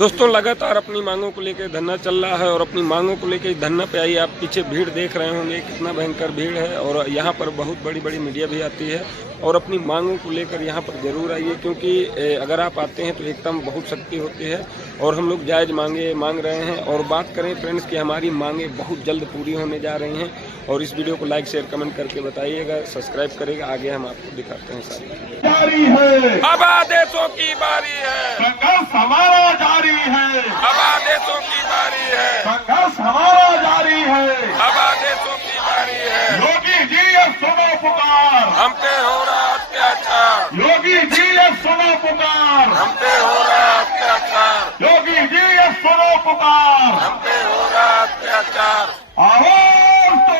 दोस्तों लगातार अपनी मांगों को लेकर धरना चल रहा है और अपनी मांगों को लेकर धरना पे आई। आप पीछे भीड़ देख रहे होंगे कितना भयंकर भीड़ है और यहाँ पर बहुत बड़ी बड़ी मीडिया भी आती है और अपनी मांगों को लेकर यहाँ पर जरूर आइए, क्योंकि अगर आप आते हैं तो एकता में बहुत शक्ति होती है और हम लोग जायज़ मांग रहे हैं। और बात करें फ्रेंड्स कि हमारी मांगें बहुत जल्द पूरी होने जा रही हैं और इस वीडियो को लाइक शेयर कमेंट करके बताइएगा, सब्सक्राइब करेगा। आगे हम आपको दिखाते हैं सारी जारी है, अब आदेशों की बारी है, संघर्ष हमारा जारी है, अब आदेशों की बारी है, संघर्ष हमारा जारी है। अब आदेशों की बारी है। योगी जी अब सुनो पुकार, हम पे हो रहा अत्याचार, योगी जी अब सुनो पुकार, हम पे हो रहा अत्याचार, योगी जी अब सुनो पुकार। हम पे हो रहा अत्याचार। आवाज दो।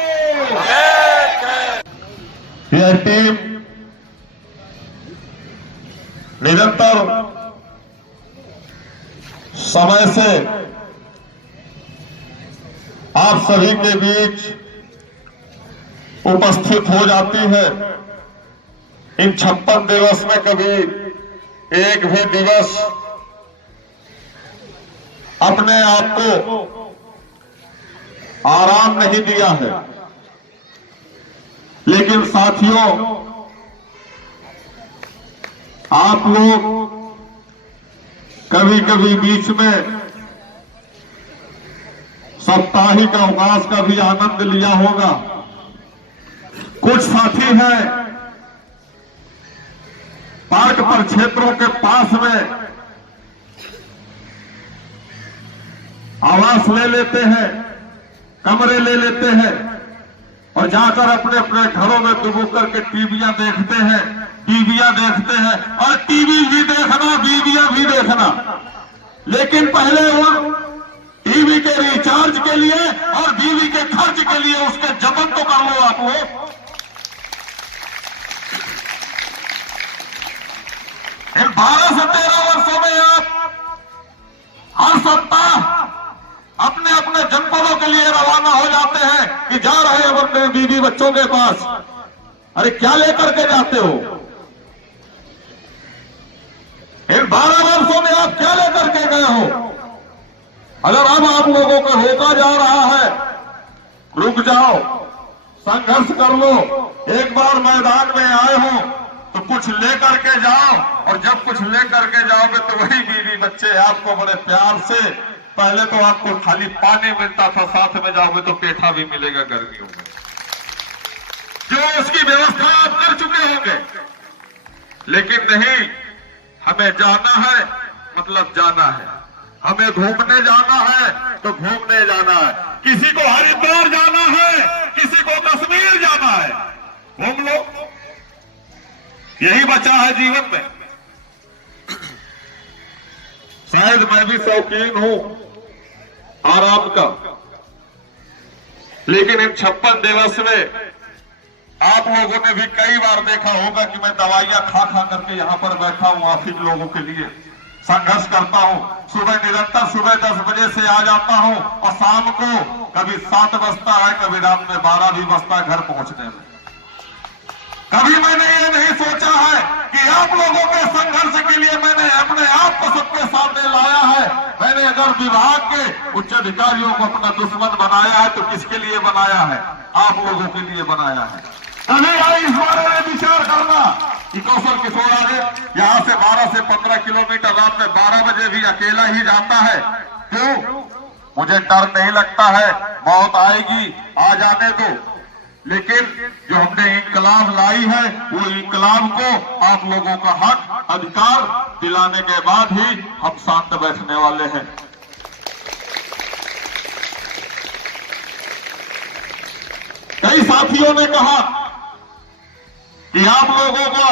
एक है। यह टीम निरंतर समय से आप सभी के बीच उपस्थित हो जाती है। इन 56 दिवस में कभी एक भी दिवस अपने आप को आराम नहीं दिया है। लेकिन साथियों, आप लोग कभी कभी बीच में साप्ताहिक अवकाश का भी आनंद लिया होगा। कुछ साथी हैं पार्क पर क्षेत्रों के पास में आवास ले लेते हैं, कमरे ले लेते हैं और जाकर अपने अपने घरों में डुबो करके टीवियां देखते हैं और टीवी भी देखना, बीवियां भी देखना। लेकिन पहले वो टीवी के रिचार्ज के लिए और बीवी के खर्च के लिए उसके जबन तो कर लो आप लोग। इन 12 से 13 वर्षों में आप हर सप्ताह अपने अपने जनपदों के लिए रवाना हो जाते हैं कि जा रहे हैं अपने बीवी बच्चों के पास। अरे क्या लेकर के जाते हो? इन 12 वर्षों में आप क्या लेकर के गए हो? अगर अब आप लोगों को रोका जा रहा है, रुक जाओ, संघर्ष कर लो। एक बार मैदान में आए हो तो कुछ लेकर के जाओ, और जब कुछ लेकर के जाओगे तो वही बीवी बच्चे आपको बड़े प्यार से, पहले तो आपको खाली पानी मिलता था, साथ में जाओगे तो पेठा भी मिलेगा गर्मियों में, जो उसकी व्यवस्था आप कर चुके होंगे। लेकिन नहीं, हमें जाना है मतलब जाना है, हमें घूमने जाना है तो घूमने जाना है। किसी को हरिद्वार जाना है, किसी को कश्मीर जाना है, घूम लो, यही बचा है जीवन में। शायद मैं भी शौकीन हूं आराम का, लेकिन इन 56 दिवस में आप लोगों ने भी कई बार देखा होगा कि मैं दवाइयां खा करके यहां पर बैठा हूं, आप ही लोगों के लिए संघर्ष करता हूं। निरंतर सुबह 10 बजे से आ जाता हूं और शाम को कभी 7 बजता है, कभी रात में 12 भी बजता है घर पहुंचने में। कभी मैंने ये नहीं सोचा है कि आप लोगों के संघर्ष के लिए मैंने अपने आप को सबके सामने लाया है। मैंने अगर विभाग के उच्च अधिकारियों को अपना दुश्मन बनाया है तो किसके लिए बनाया है? आप लोगों के लिए बनाया है। कभी आई इस बारे में विचार करना कि कौशल किशोर आगे यहाँ से 12 से 15 किलोमीटर रात में 12 बजे भी अकेला ही जाता है। क्यों? मुझे डर नहीं लगता है, मौत आएगी, आ जाने दो। लेकिन जो हमने इंकलाब लाई है, वो इंकलाब को आप लोगों का हक अधिकार दिलाने के बाद ही हम शांत बैठने वाले हैं। कई साथियों ने कहा कि आप लोगों का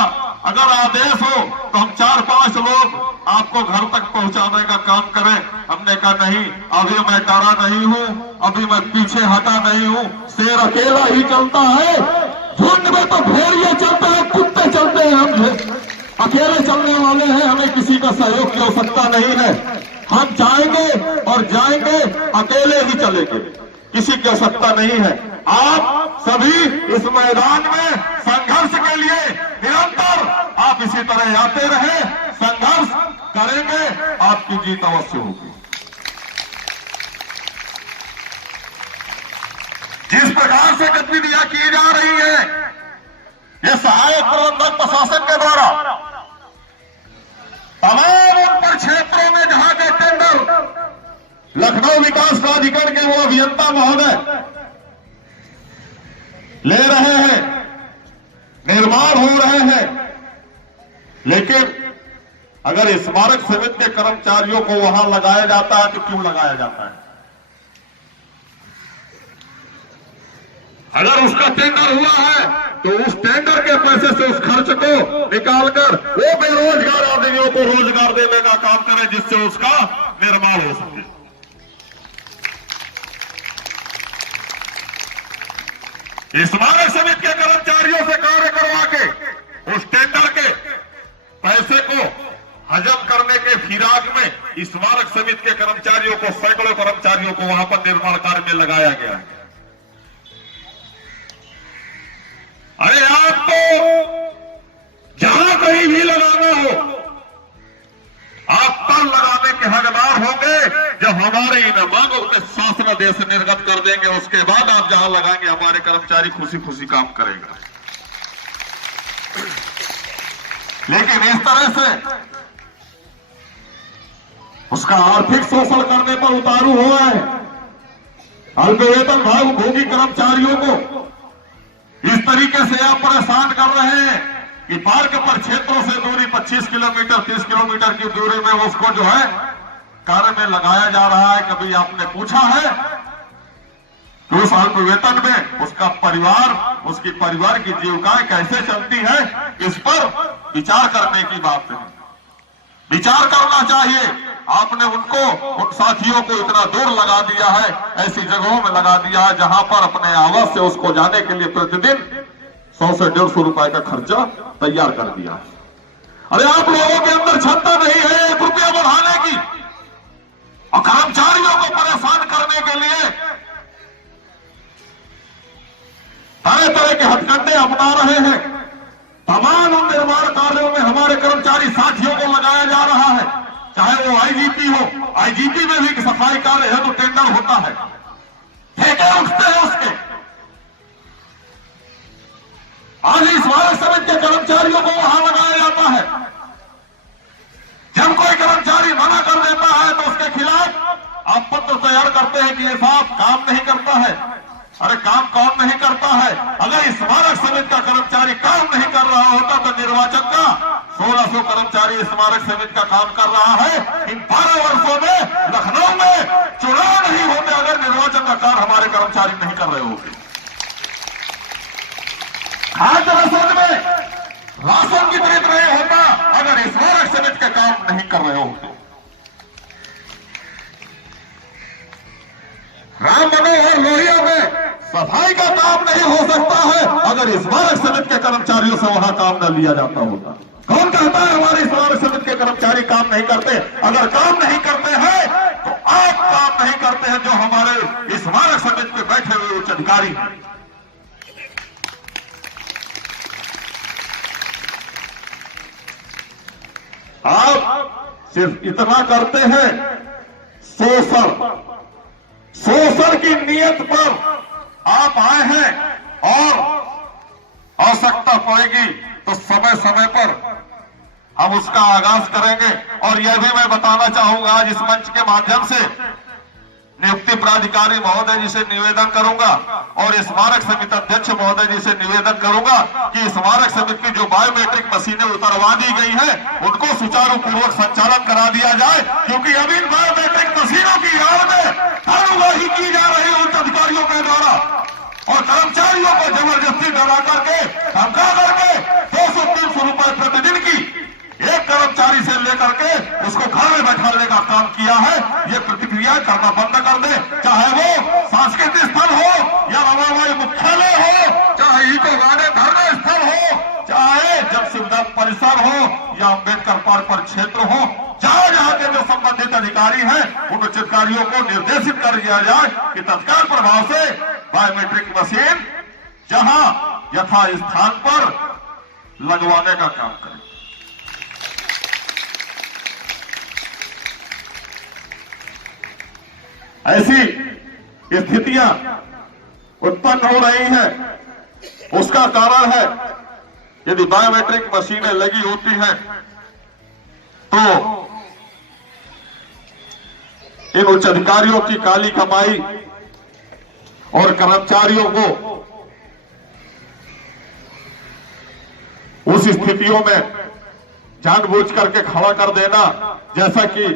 अगर आदेश हो तो हम 4-5 लोग आपको घर तक पहुंचाने का काम करें। हमने कहा नहीं, अभी मैं डरा नहीं हूं, अभी मैं पीछे हटा नहीं हूं। शेर अकेला ही चलता है, झुंड में तो भेड़िए चलते हैं, कुत्ते चलते हैं, हम अकेले चलने वाले हैं, हमें किसी का सहयोग की आवश्यकता नहीं है। हम जाएंगे और जाएंगे, अकेले ही चलेंगे, किसी की आवश्यकता नहीं है। आप सभी इस मैदान में संघर्ष के लिए निरंतर आप इसी तरह आते रहे, संघर्ष करेंगे आपकी जीत अवश्य होगी। जिस प्रकार से गतिविधियां की जा रही है, ये सहायक प्रबंधक प्रशासन के द्वारा तमाम उन पर क्षेत्रों में जहां के टेंडर लखनऊ विकास प्राधिकरण के वो अभियंता महोदय ले रहे हैं, निर्माण हो रहे हैं, लेकिन अगर स्मारक समिति के कर्मचारियों को वहां लगाया जाता है तो क्यों लगाया जाता है? अगर उसका टेंडर हुआ है तो उस टेंडर के पैसे से उस खर्च को निकालकर वो बेरोजगार आदमियों को रोजगार देने का काम करें, जिससे उसका निर्माण हो सके। स्मारक समिति के कर्मचारियों से कार्य करवा के उस टेंडर के पैसे को हजम करने के फिराक में स्मारक समिति के कर्मचारियों को, सैकड़ों कर्मचारियों को वहां पर निर्माण कार्य में लगाया गया है। अरे आपको जहां कहीं भी लगाना हो, आप तब लगाने के हकदार होंगे जब हमारे इन मांगों में शासनादेश निर्गत कर देंगे। उसके बाद आप जहां लगाएंगे हमारे कर्मचारी खुशी खुशी काम करेगा। लेकिन इस तरह से उसका आर्थिक शोषण करने पर उतारू हुआ है। अल्प वेतन भोगी कर्मचारियों को इस तरीके से आप परेशान कर रहे हैं कि पार्क पर क्षेत्रों से दूरी 25 किलोमीटर 30 किलोमीटर की दूरी में उसको जो है कार्य में लगाया जा रहा है। कभी आपने पूछा है कि उस अल्प वेतन में उसका परिवार, उसकी परिवार की जीविकाएं कैसे चलती है? इस पर विचार करने की बात है, विचार करना चाहिए। आपने उनको, उन साथियों को इतना दूर लगा दिया है, ऐसी जगहों में लगा दिया है जहां पर अपने आवास से उसको जाने के लिए प्रतिदिन 100 से 150 रुपए का खर्चा तैयार कर दिया। अरे आप लोगों के अंदर क्षमता नहीं है 1 रुपया बढ़ाने की, और कर्मचारियों को परेशान करने के लिए तरह तरह के हथकंडे अपना रहे हैं। तमाम निर्माण कार्यों में हमारे कर्मचारी साथियों को लगाया जा रहा है, चाहे वो आईजीपी हो। आईजीपी में भी सफाई कार्य है तो टेंडर होता है, ठेके उठते हैं उसके। आज इस स्मारक समिति के कर्मचारियों को वहां लगाया जाता है। जब कोई कर्मचारी मना कर देता है तो उसके खिलाफ आप पत्र तैयार करते हैं कि ये साहब काम नहीं करता है। अरे काम कौन नहीं करता है? अगर स्मारक समिति का कर्मचारी काम नहीं कर रहा होता तो निर्वाचन का 1600 कर्मचारी स्मारक समिति का काम कर रहा है। इन 12 वर्षों में लखनऊ में चुनाव नहीं होते अगर निर्वाचन का कार्य हमारे कर्मचारी नहीं कर रहे होते। खाद्य रसद में राशन वितरित नहीं होता अगर स्मारक समिति के काम नहीं कर रहे होते। राम मनोहर लोहिया में सफाई का काम नहीं हो सकता है अगर स्मारक समिति के कर्मचारियों से वहां काम न लिया जाता होता। कौन कहता है हमारे स्मारक समिति के कर्मचारी काम नहीं करते? अगर काम नहीं करते हैं तो आप काम नहीं करते हैं जो हमारे स्मारक समिति में बैठे हुए उच्च अधिकारी हैं। आप सिर्फ इतना करते हैं, शोषण की नियत पर आप आए हैं, और आवश्यकता पड़ेगी तो समय समय पर हम उसका आगाज करेंगे। और यह भी मैं बताना चाहूंगा आज इस मंच के माध्यम से नियुक्ति प्राधिकारी महोदय जी से निवेदन करूंगा और स्मारक समिति अध्यक्ष महोदय जी से निवेदन करूंगा कि स्मारक समिति की जो बायोमेट्रिक मशीनें उतरवा दी गई है उनको सुचारू पूर्वक संचालन करा दिया जाए, क्योंकि अभी इन बायोमेट्रिक मशीनों की आड़ में धारावाही की जा रही है उच्च अधिकारियों के द्वारा, और कर्मचारियों को जबरदस्ती डरा करके, धमका करके 200-300 रुपए प्रतिदिन की एक कर्मचारी से लेकर के उसको घर में बैठाने का काम किया है। ये प्रतिक्रिया करना बंद कर दे, चाहे वो सांस्कृतिक स्थल हो या रमाबाई मुख्यालय हो, चाहे ईको गार्डन धरना स्थल हो, चाहे जब सुविधा परिसर हो या अम्बेडकर पार्क पर क्षेत्र हो, जहां जहां के जो संबंधित अधिकारी हैं उन उच्च अधिकारियों को निर्देशित कर दिया जाए कि तत्काल प्रभाव से बायोमेट्रिक मशीन जहां यथा स्थान पर लगवाने का काम करें। ऐसी स्थितियां उत्पन्न हो रही हैं, उसका कारण है यदि बायोमेट्रिक मशीनें लगी होती हैं तो इन उच्च अधिकारियों की काली कमाई और कर्मचारियों को उस स्थितियों में जानबूझ करके खड़ा कर देना, जैसा कि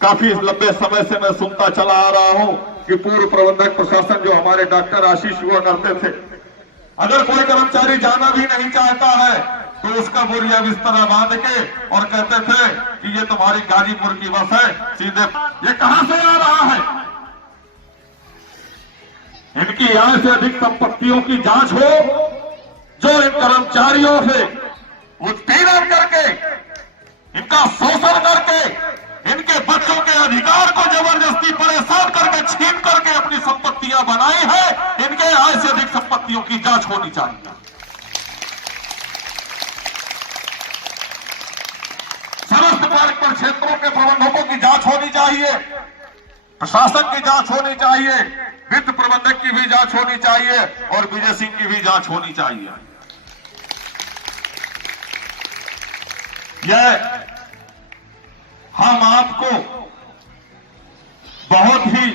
काफी लंबे समय से मैं सुनता चला आ रहा हूं कि पूर्व प्रबंधक प्रशासन जो हमारे डॉक्टर आशीष हुआ करते थे, अगर कोई कर्मचारी जाना भी नहीं चाहता है तो उसका बोरिया बिस्तरा बांध के और कहते थे कि ये तुम्हारी गाजीपुर की बस है, सीधे। ये कहां से आ रहा है? इनकी आय से अधिक संपत्तियों की जांच हो, जो इन कर्मचारियों से उत्पीड़न करके, इनका शोषण करके, इनके बच्चों के अधिकार को जबरदस्ती परेशान करके छीन करके अपनी संपत्तियां बनाई है, इनके आय से अधिक संपत्तियों की जांच होनी चाहिए। समस्त पार्क पर क्षेत्रों के प्रबंधकों की जांच होनी चाहिए, प्रशासन की जांच होनी चाहिए, वित्त प्रबंधक की भी जांच होनी चाहिए और विजय सिंह की भी जांच होनी चाहिए। यह हम आपको बहुत ही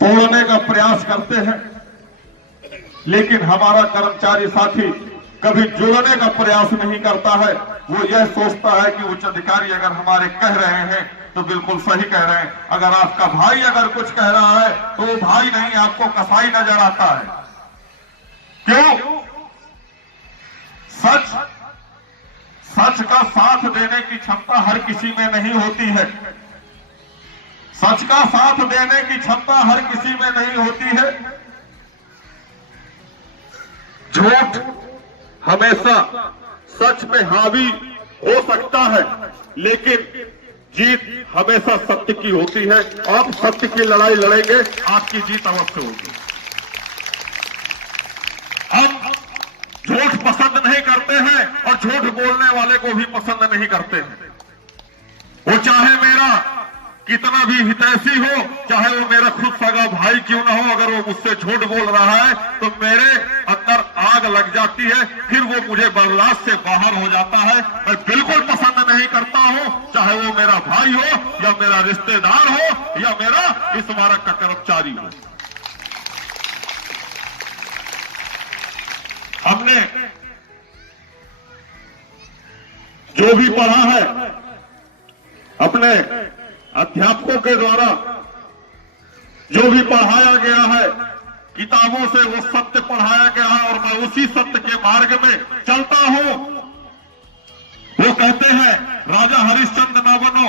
तोड़ने का प्रयास करते हैं, लेकिन हमारा कर्मचारी साथी कभी जुड़ने का प्रयास नहीं करता है। वो यह सोचता है कि उच्च अधिकारी अगर हमारे कह रहे हैं तो बिल्कुल सही कह रहे हैं, अगर आपका भाई अगर कुछ कह रहा है तो वो भाई नहीं, आपको कसाई नजर आता है। क्यों? सच का साथ देने की क्षमता हर किसी में नहीं होती है। सच का साथ देने की क्षमता हर किसी में नहीं होती है। झूठ हमेशा सच में हावी हो सकता है, लेकिन जीत हमेशा सत्य की होती है। आप सत्य की लड़ाई लड़ेंगे, आपकी जीत अवश्य होगी। हम झूठ पसंद नहीं करते हैं और झूठ बोलने वाले को भी पसंद नहीं करते हैं। वो चाहे मेरा कितना भी हितैषी हो, चाहे वो मेरा खुद सगा भाई क्यों ना हो, अगर वो मुझसे झूठ बोल रहा है तो मेरे अंदर आग लग जाती है, फिर वो मुझे बर्दाश्त से बाहर हो जाता है। मैं बिल्कुल पसंद नहीं करता हूं, चाहे वो मेरा भाई हो या मेरा रिश्तेदार हो या मेरा इस स्मारक का कर्मचारी हो। हमने जो भी पढ़ा है अपने अध्यापकों के द्वारा, जो भी पढ़ाया गया है किताबों से, वो सत्य पढ़ाया गया है और मैं उसी सत्य के मार्ग में चलता हूं। वो कहते हैं राजा हरिश्चंद्र ना बनो,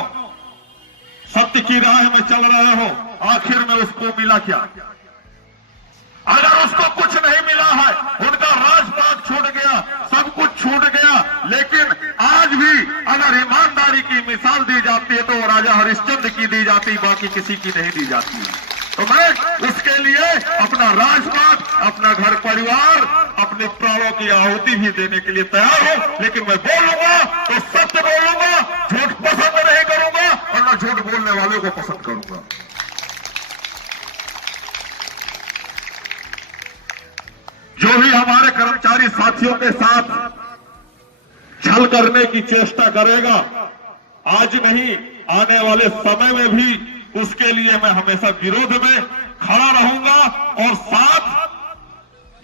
सत्य की राह में चल रहे हो, आखिर में उसको मिला क्या? अगर उसको कुछ नहीं मिला है, उनका राजपाट छूट गया, सब कुछ छूट गया, लेकिन आज भी अगर ईमानदारी की मिसाल दी जाती है तो वो राजा हरिश्चंद्र की दी जाती, बाकी किसी की नहीं दी जाती है। तो मैं उसके लिए अपना राजपाट, अपना घर परिवार, अपने प्राणों की आहुति भी देने के लिए तैयार हूं, लेकिन मैं बोलूंगा तो सत्य बोलूंगा, झूठ पसंद नहीं करूंगा और मैं झूठ बोलने वालों को पसंद करूंगा। जो भी हमारे कर्मचारी साथियों के साथ छल करने की चेष्टा करेगा, आज नहीं आने वाले समय में भी उसके लिए मैं हमेशा विरोध में खड़ा रहूंगा और साथ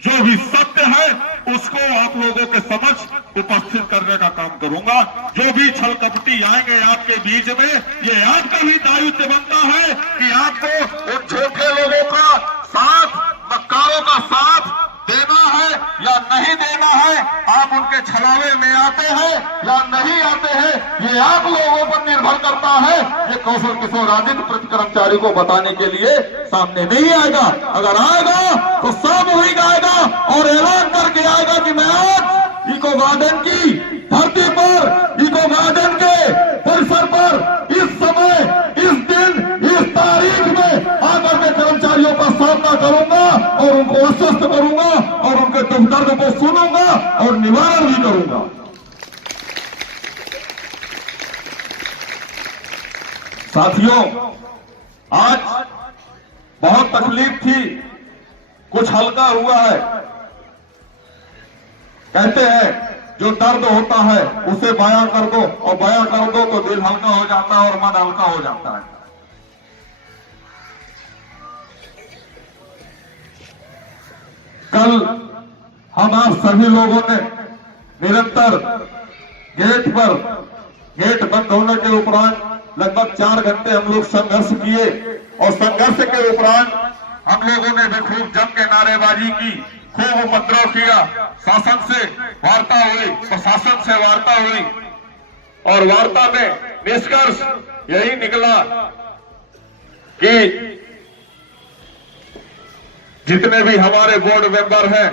जो भी सत्य है उसको आप लोगों के समक्ष उपस्थित करने का काम करूंगा। जो भी छल कपटी आएंगे आपके बीच में, ये आपका भी दायित्व बनता है कि आपको उन झूठे लोगों का साथ, मक्कारों का साथ देना है या नहीं देना है। आप उनके छलावे में आते हैं या नहीं आते हैं, ये आप लोगों पर निर्भर करता है। ये कौशल किशोर आदित्य प्रति कर्मचारी को बताने के लिए सामने नहीं आएगा। अगर आएगा तो सामूहिक आएगा और ऐलान करके आएगा कि मैं आज इको गार्डन की धरती पर, इको गार्डन के परिसर पर, इस समय, इस दिन, इस तारीख में आकर के कर्मचारियों का सामना करूंगा और उनको आश्वस्त करूंगा और उनके दुख दर्द को सुनूंगा और निवारण भी करूंगा। साथियों, आज बहुत तकलीफ थी, कुछ हल्का हुआ है। कहते हैं जो दर्द होता है उसे बयां कर दो, और बयां कर दो तो दिल हल्का हो जाता है और मन हल्का हो जाता है। कल हम आप सभी लोगों ने निरंतर गेट बंद होने के उपरांत लगभग 4 घंटे हम लोग संघर्ष किए, और संघर्ष के उपरांत हम लोगों ने भी खूब जम के नारेबाजी की, खूब उपद्रव किया। शासन से वार्ता हुई, प्रशासन से वार्ता हुई, और वार्ता में निष्कर्ष यही निकला कि जितने भी हमारे बोर्ड मेंबर हैं,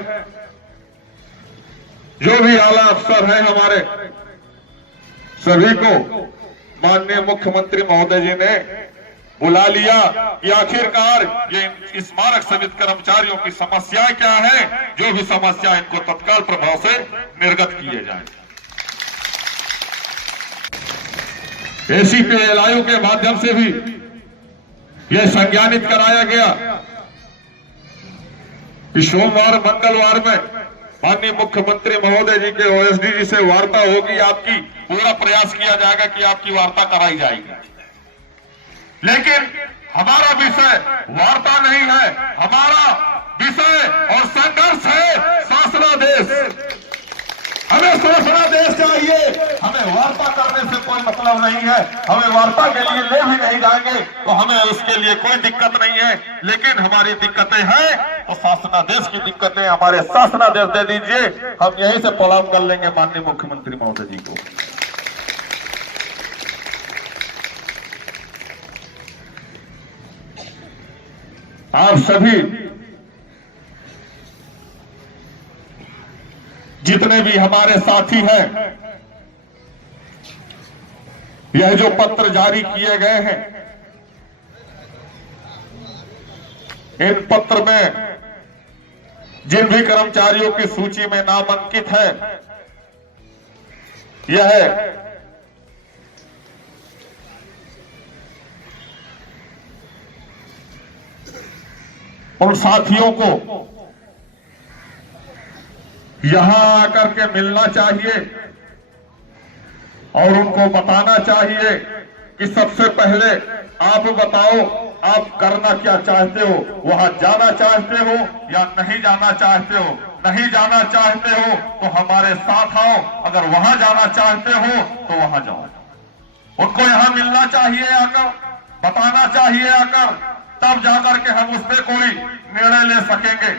जो भी आला अफसर हैं हमारे, सभी को माननीय मुख्यमंत्री महोदय जी ने बुला लिया कि आखिरकार ये स्मारक समिति कर्मचारियों की समस्याएं क्या है, जो भी समस्या इनको तत्काल प्रभाव से निर्गत किए जाए। ACPLIU के माध्यम से भी यह संज्ञानित कराया गया कि सोमवार मंगलवार में माननीय मुख्यमंत्री महोदय जी के OSD जी से वार्ता होगी, आपकी पूरा प्रयास किया जाएगा कि आपकी वार्ता कराई जाएगी। लेकिन हमारा विषय वार्ता नहीं है, हमारा विषय और संघर्ष है शासनादेश। हमें शासनादेश चाहिए, हमें वार्ता करने से कोई मतलब नहीं है, हमें वार्ता के लिए ले भी नहीं जाएंगे तो हमें उसके लिए कोई दिक्कत नहीं है। लेकिन हमारी दिक्कतें हैं तो शासनादेश की दिक्कतें हमारे शासनादेश दे दीजिए, हम यहीं से पलायन कर लेंगे माननीय मुख्यमंत्री महोदय जी को। आप सभी जितने भी हमारे साथी हैं, यह जो पत्र जारी किए गए हैं, इन पत्र में जिन भी कर्मचारियों की सूची में नाम अंकित है, यह उन साथियों को यहां आकर के मिलना चाहिए और उनको बताना चाहिए कि सबसे पहले आप बताओ आप करना क्या चाहते हो, वहां जाना चाहते हो या नहीं जाना चाहते हो। नहीं जाना चाहते हो तो हमारे साथ आओ, अगर वहां जाना चाहते हो तो वहां जाओ। उनको यहां मिलना चाहिए आकर, बताना चाहिए आकर, तब जाकर के हम उस पर कोई निर्णय ले सकेंगे।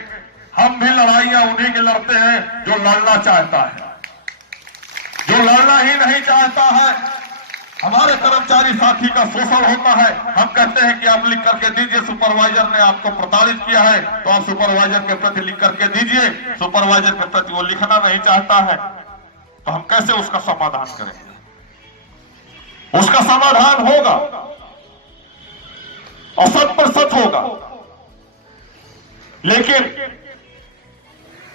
हम भी लड़ाइयां उन्हीं की लड़ते हैं जो लड़ना चाहता है, जो लड़ना ही नहीं चाहता है। हमारे कर्मचारी साथी का शोषण होता है, हम कहते हैं कि आप लिख करके दीजिए, सुपरवाइजर ने आपको प्रताड़ित किया है तो आप सुपरवाइजर के प्रति लिख करके दीजिए। सुपरवाइजर के प्रति वो लिखना नहीं चाहता है तो हम कैसे उसका समाधान करेंगे? उसका समाधान होगा, असत पर सच होगा, लेकिन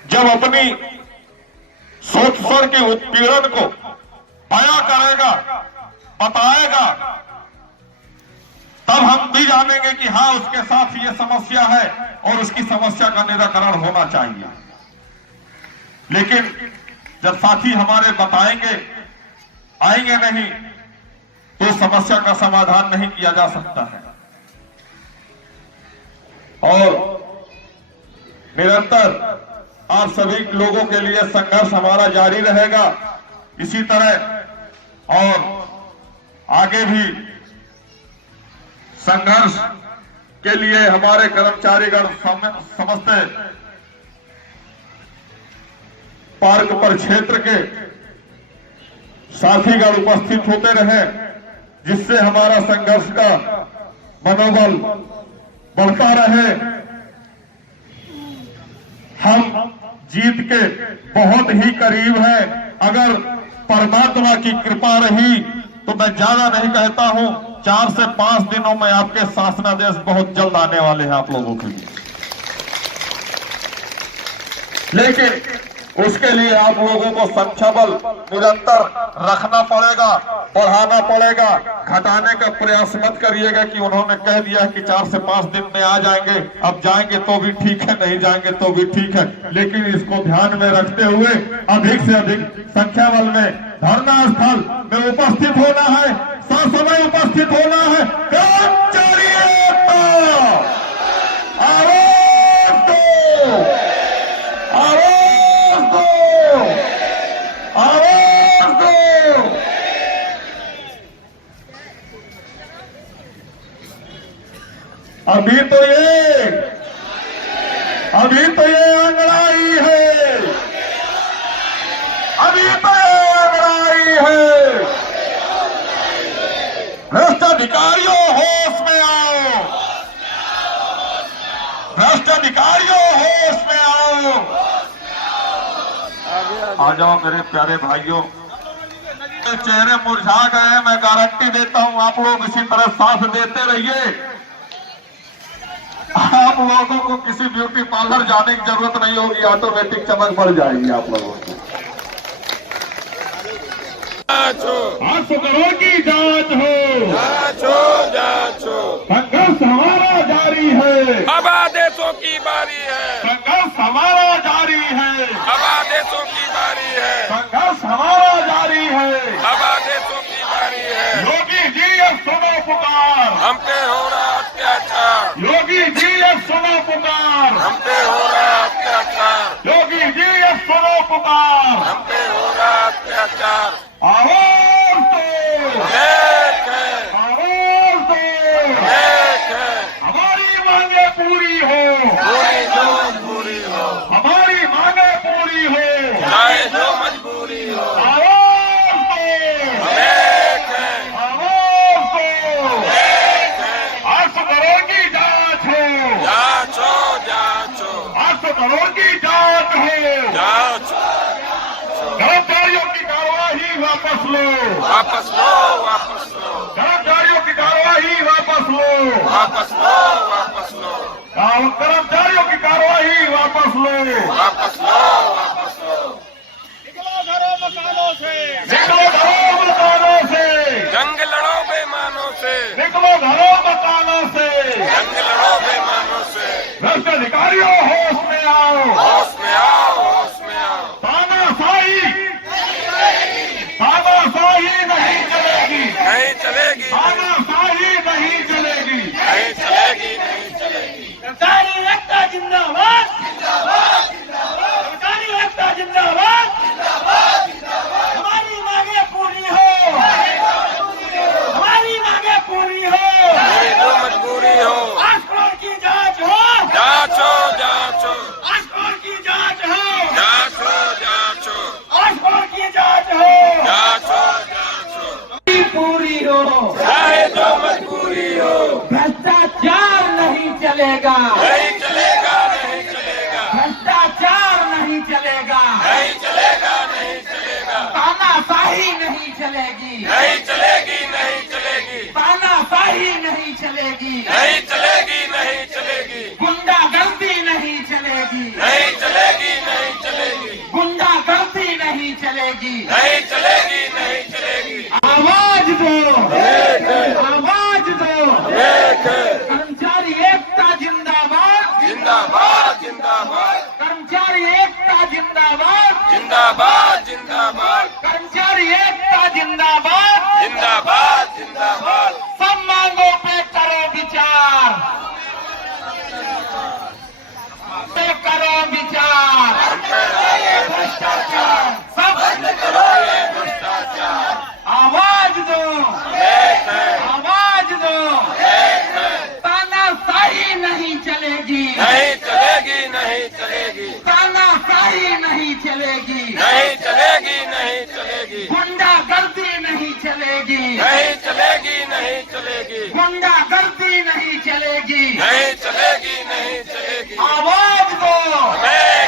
जब अपनी सोच स्वर के उत्पीड़न को बयां करेगा, बताएगा, तब हम भी जानेंगे कि हाँ उसके साथ ये समस्या है और उसकी समस्या का निराकरण होना चाहिए। लेकिन जब साथी हमारे बताएंगे, आएंगे नहीं, तो समस्या का समाधान नहीं किया जा सकता है। और निरंतर आप सभी लोगों के लिए संघर्ष हमारा जारी रहेगा इसी तरह, और आगे भी संघर्ष के लिए हमारे कर्मचारीगण समस्त पार्क पर क्षेत्र के साथीगण उपस्थित होते रहे, जिससे हमारा संघर्ष का मनोबल बढ़ता रहे। हम जीत के बहुत ही करीब हैं। अगर परमात्मा की कृपा रही तो मैं ज्यादा नहीं कहता हूं, 4 से 5 दिनों में आपके शासनादेश बहुत जल्द आने वाले हैं आप लोगों के लिए। लेकिन उसके लिए आप लोगों को संख्या बल निरंतर रखना पड़ेगा, बढ़ाना पड़ेगा। घटाने का प्रयास मत करिएगा कि उन्होंने कह दिया कि 4 से 5 दिन में आ जाएंगे, अब जाएंगे तो भी ठीक है, नहीं जाएंगे तो भी ठीक है। लेकिन इसको ध्यान में रखते हुए अधिक से अधिक संख्या बल में धरना स्थल में उपस्थित होना है, ससमय उपस्थित होना है। कर्मचारी एकता, आवाज दो, आवाज दो, आवाज दो। अभी तो ये अंगड़ाई है, अभी तो ये अंगड़ाई है। भ्रष्ट अधिकारियों होश में आओ, भ्रष्ट अधिकारियों होश में आओ। आ जाओ मेरे प्यारे भाइयों, चेहरे मुरझा गए। मैं गारंटी देता हूं आप लोग इसी तरह साथ देते रहिए। आप लोगों को किसी ब्यूटी पार्लर जाने की जरूरत नहीं होगी, ऑटोमेटिक चमक बढ़ जाएगी आप लोगों को। 800 करोड़ की जांच हो, जांचो संघर्ष हमारा जारी है, अब आदेशों की बारी है, संघर्ष हमारा जारी है, अब आदेशों की बारी है, संघर्ष हमारा जारी है। अब आदेशों की बारी है। योगी जी अब सुनो पुकार, हम पे हो रहा अत्याचार, योगी जी अब सुनो पुकार, हम पे हो रहा अत्याचार, योगी जी अब सुनो पुकार। हम पे हो रहा अत्याचार। आवाज दो, एक है, आवाज दो, एक है, हमारी मांगे पूरी हो, पूरी जो मजबूरी हो, हमारी मांगे पूरी हो, चाहे जो मजबूरी हो। आवाज दो, एक है, आवाज दो। एक है, 800 करोड़ की जांच हो, जांचो जांचो 800 करोड़ की जांच हो। जांचो, कर्मचारियों की कार्यवाही वापस लो, वापस लो, वापस लो, कर्मचारियों की कार्यवाही वापस लो, वापस लो, वापस लो, कर्मचारियों की कार्यवाही वापस लो, वापस लो, वापस लो। निकलो घरों मकानों से, निकलो घरों मकानों से, जंग लड़ो बेईमानों से, निकलो घरों मकानों से। जंग लड़ो बेईमानों से। भ्रष्ट अधिकारियों होश में आओ, होश में आओ, होश में आओ। तानाशाही, तानाशाही नहीं चलेगी, नहीं चलेगी, तानाशाही नहीं चलेगी। नहीं चलेगी, नहीं चलेगी। सरकारी एकता जिंदाबाद, सरकारी एकता जिंदाबाद, हमारी मांगे पूरी हो, हमारी मांगे पूरी हो। पूरी जो मजबूरी हो, 8 करोड़ की जांच हो, जांचो जांचो 8 करोड़ की जांच हो, जांचो जांचो 8 करोड़ की जांच हो, जांचो जांचो पूरी हो। चाहे जो मजबूरी हो। भ्रष्टाचार नहीं चलेगा, नहीं चलेगा, नहीं चलेगा, भ्रष्टाचार नहीं चलेगा, नहीं चलेगा, नहीं चलेगा, तानाशाही नहीं चलेगी, नहीं चलेगी, नहीं चलेगी, तानाशाही नहीं चलेगी, नहीं चलेगी, नहीं चलेगी, गुंडागर्दी नहीं चलेगी, नहीं चलेगी, नहीं चलेगी, गुंडागर्दी नहीं चलेगी। नहीं चलेगी, नहीं चलेगी। आवाज दो, एक है, आवाज दो। एक है, कर्मचारी एकता जिंदाबाद, जिंदाबाद, जिंदाबाद, कर्मचारी एकता जिंदाबाद, जिंदाबाद, जिंदाबाद, कर्मचारी एकता जिंदाबाद। जिंदाबाद, जिंदाबाद। सब मांगों पे करो विचार, पे करो विचार। भ्रष्टाचार सब बंद करो ये भ्रष्टाचार। आवाज दो, एक है, आवाज दो। एक है, तानाशाही नहीं चलेगी, नहीं चलेगी, नहीं चलेगी, तानाशाही नहीं चलेगी, नहीं चलेगी, नहीं चलेगी, गुंडागर्दी नहीं चलेगी, नहीं चलेगी, नहीं चलेगी, गुंडागर्दी नहीं चलेगी। नहीं चलेगी, नहीं चलेगी। आवाज दो, मैं